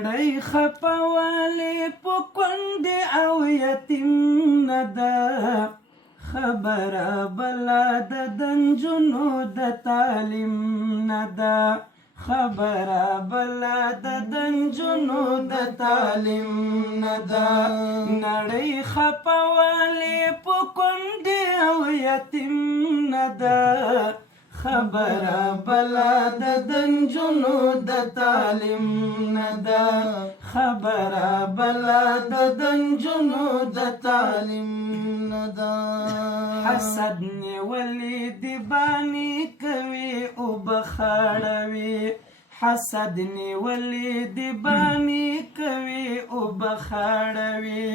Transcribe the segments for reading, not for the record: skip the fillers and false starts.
نړۍ خپوالی په کونډې او یتیم نه ده خبره بله د نجونو د تعلیم نه ده خبره بله د نجونو د تعلیم نه ده نړۍ خپوالی په کونډې او یتیم نه ده خبره بله د نجونو د تعلیم نه ده خبره بله د نجونو د تعلیم نه ده حسد نیولې د بانې کوي او بخاړوي حسد نیولې د بانې کوي او بخاړوي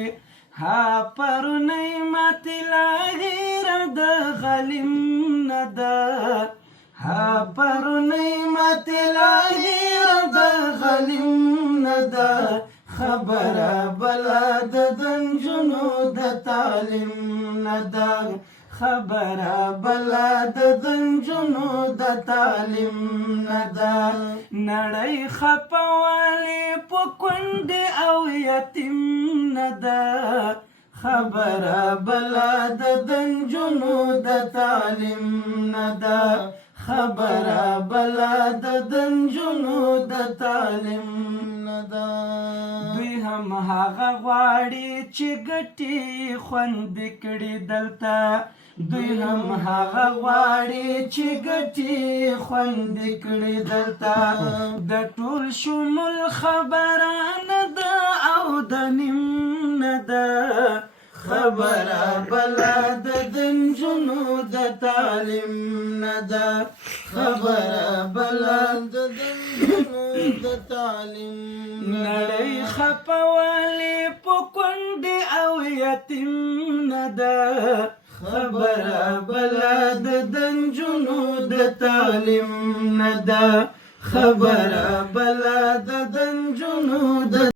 ها پرونی ماتی لا غیر د غلیم نه ده ها پرونی ماتی لا غیر د غلیم نه ده خبره بله د نجونو د تعلیم نه ده خبره بله د نجونو د تعلیم نه ده نړۍ خپوالی په کونډې او یتیم نه ده خبره بله د نجونو د تعلیم نه ده خبره بله د نجونو د تعلیم نه ده دوی هم هغه غواړي چې ګټې خوندي کړي دلته دوی هم هغه غواړي چې ګټې خوندي کړي دلته د ټول شمول خبره نه ده او د نیم نه ده خبره بله د نجونو د تعلیم نه ده خبره بله د نجونو د تعلیم نړۍ خپوالی په کونډې او یتیم نه ده خبره بله د نجونو د تعلیم نه ده خبره بله د نجونو د